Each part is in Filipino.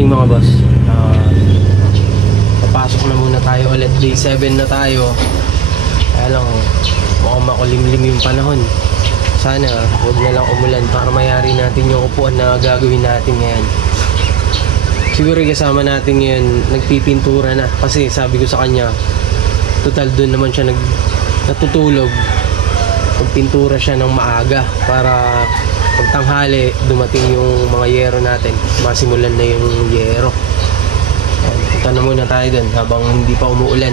morning mga boss. Papasok na muna tayo ulit. Day 7 na tayo. Kaya lang mukhang makulimlim yung panahon. Sana huwag na lang umulan para mayari natin yung upuan na gagawin natin ngayon. Siguro kasama natin ngayon nagpipintura na. Kasi sabi ko sa kanya, total doon naman siya natutulog. Magpintura siya ng maaga para pagtanghali dumating yung mga yero natin, masimulan na yung yero. Punta na muna tayo dun habang hindi pa umuulan.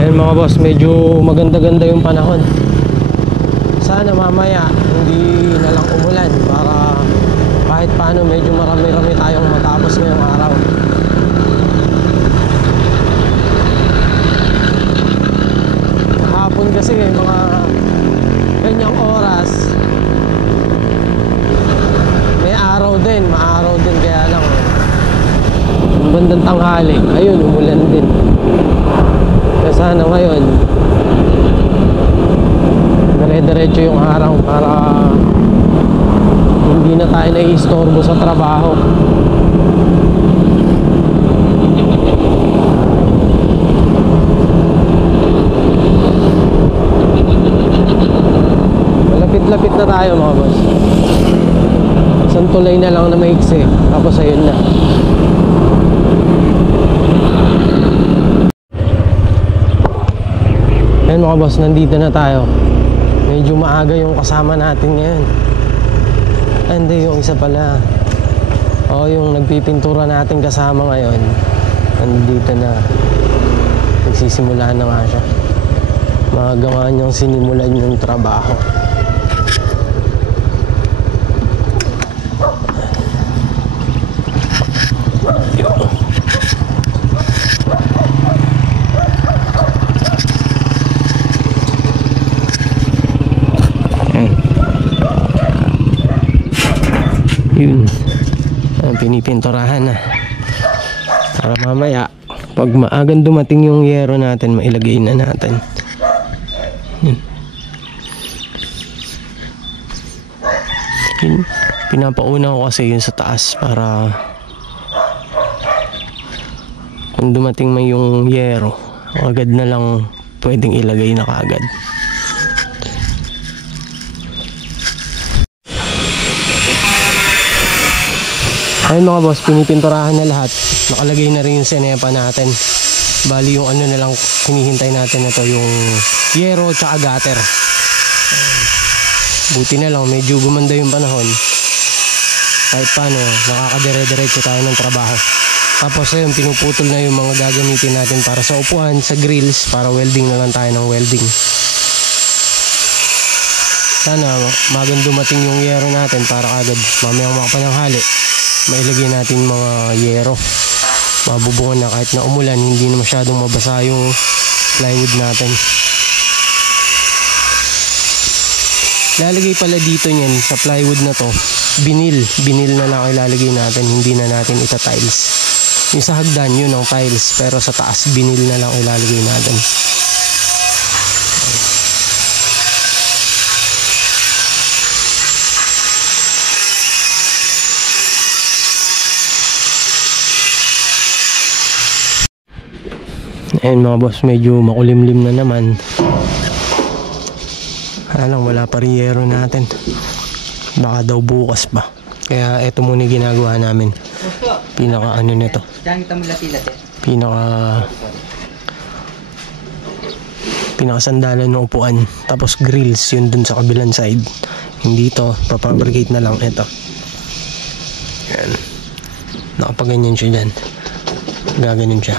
Ayun mga boss, medyo maganda-ganda yung panahon. Sana mamaya hindi na lang umulan para kahit paano medyo marami-rami tayong matapos ngayong araw. Hapon kasi mga ganyang oras may araw din, maaraw din, kaya lang yung bandang tanghali, ayun, umulan din. Kaya sana ngayon dire-diretso yung araw para hindi na tayo naiistorbo sa trabaho. Malapit-lapit na tayo mga boss. Isang tulay na lang na maiksi, tapos ayun na. Ayun mga boss, nandito na tayo. Medyo maaga yung kasama natin ngayon. Hindi, yung isa pala. O, yung nagpipintura natin kasama ngayon, nandito na. Nagsisimula na nga siya. Maaga nga niyang sinimulan yung trabaho. Yun, pinipinturahan na para mamaya pag maagang dumating yung yero natin, mailagay na natin. Yun, pinapauna ko kasi yun sa taas para kung dumating may yung yero, agad na lang pwedeng ilagay na kaagad. Ayun mga boss, pinipinturahan na lahat. Nakalagay na rin yung senepa natin. Bali yung ano na lang hinihintay natin, ito yung yero tsaka gutter. Buti na lang medyo gumanda yung panahon. Kahit paano nakakadire-diretso tayo ng trabaho. Tapos ayun, pinuputol na yung mga gagamitin natin para sa upuan, sa grills, para welding na lang tayo ng welding. Sana magang dumating yung yero natin para agad mamayang makapananghali mailagay natin mga yero, mabubungan na kahit na umulan, hindi na masyadong mabasa yung plywood natin. Lalagay pala dito niyan sa plywood na to, binil na lang ilalagay natin, hindi na natin ita-tiles. Yung sa hagdan yun ang tiles, pero sa taas binil na lang ilalagay natin. Ayun mga boss, medyo makulimlim na naman. Alang wala pa rin yero natin. Baka daw bukas pa. Kaya eto muna ginagawa namin. Pinaka ano nito, pinaka sandalan ng upuan. Tapos grills yun dun sa kabilang side. Hindi to, papabricate na lang ito. Yan, nakapaganyan siya dyan. Gaganon siya.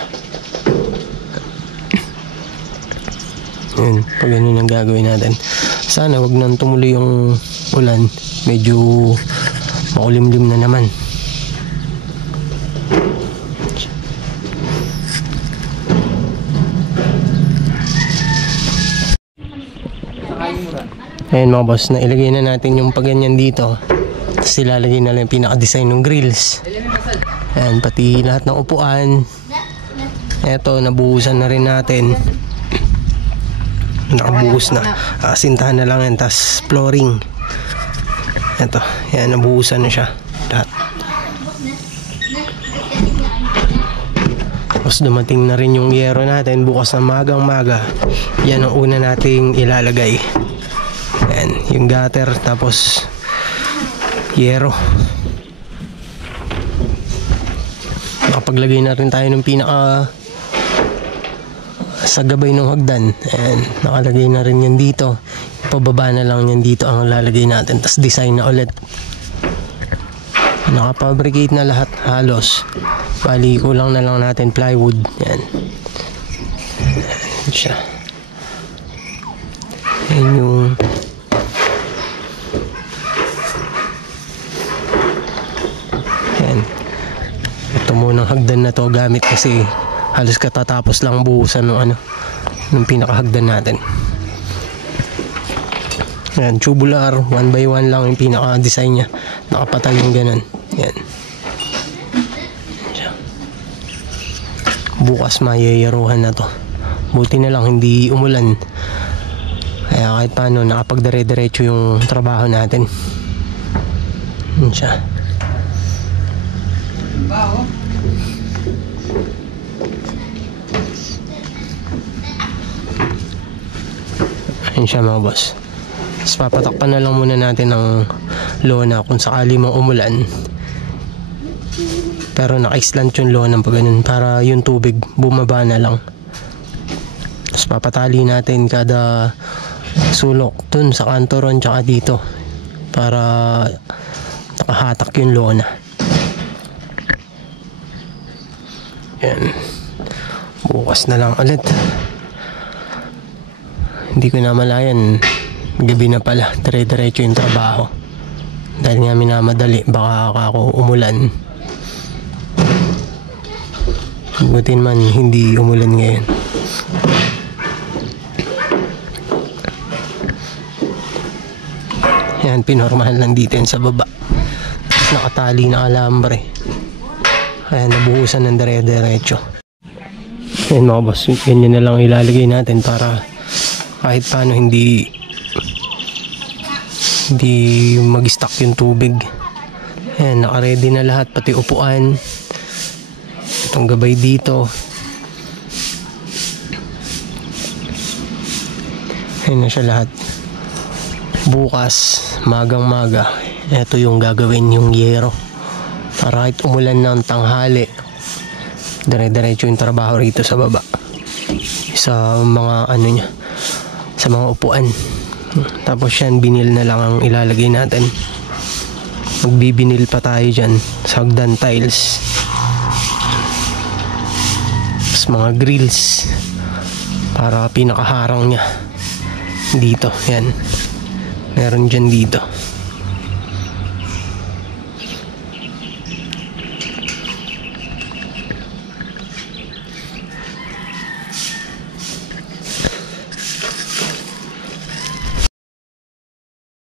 Yun, pag ganun ang gagawin natin. Sana wag nang tumuloy yung ulan. Medyo makulimlim na naman. Ayun mga boss, nailagay na natin yung pagganyan dito. Tapos ilalagay na lang yung pinaka-design ng grills. Ayan, pati lahat ng upuan. Eto, nabuhusan na rin natin. Nakabuhos na. Sintahan na lang yan. Tapos flooring. Ito, yan, nabuhusan na siya lahat. Tapos dumating na rin yung yero natin bukas na magang-maga. Yan ang una nating ilalagay. Yan, yung gutter tapos yero. Nakapaglagay na rin tayo ng pinaka sa gabay ng hagdan. Ayan, nakalagay na rin yan dito. Pababa na lang yan dito ang lalagay natin. Tapos design na ulit. Nakapabricate na lahat halos. Bali kulang na lang natin plywood. Yan. Yan siya. Yan yung yan. Ito munang hagdan na to gamit kasi halos katatapos lang buhusan ng pinakahagdan natin. Yan, tubular 1x1 lang yung pinaka design nya. Nakapatay yung ganun. Yan. Bukas mayayaruhan na to. Buti na lang hindi umulan. Kaya kahit paano nakapagdire-diretso yung trabaho natin. Yan siya. Yan siya mga boss. Tapos papatakpan na lang muna natin ng lona kung sakali mang umulan. Pero naka-islant yung lona pag ganun para yung tubig bumaba na lang. Tapos papatali natin kada sulok dun sa kantoron tsaka dito para nakahatak yung lona. Yan. Bukas na lang ulit. Hindi ko na malayan. Gabi na pala, dire-diretso yung trabaho. Dahil nga minamadali, baka ako umulan. Butin man, hindi umulan ngayon. Yan, pinormahan lang dito yan sa baba. Tapos nakatali na alambre. Ayan, nabuhusan ng dire-diretso. Yan mga boss, ganyan na lang ilalagay natin para kahit paano hindi mag-stock yung tubig. Ayan, naka-ready na lahat, pati upuan. Itong gabay dito. Ayan na siya lahat. Bukas, magang-maga, ito yung gagawin, yung yero. Para kahit umulan ng tanghali, dire-diretso yung trabaho rito sa baba. Sa mga ano niya, sa mga upuan. Tapos yan, binil na lang ang ilalagay natin. Magbibinil pa tayo dyan sa hagdan tiles. Tapos mga grills para pinakaharang nya dito. Yan, meron dyan dito.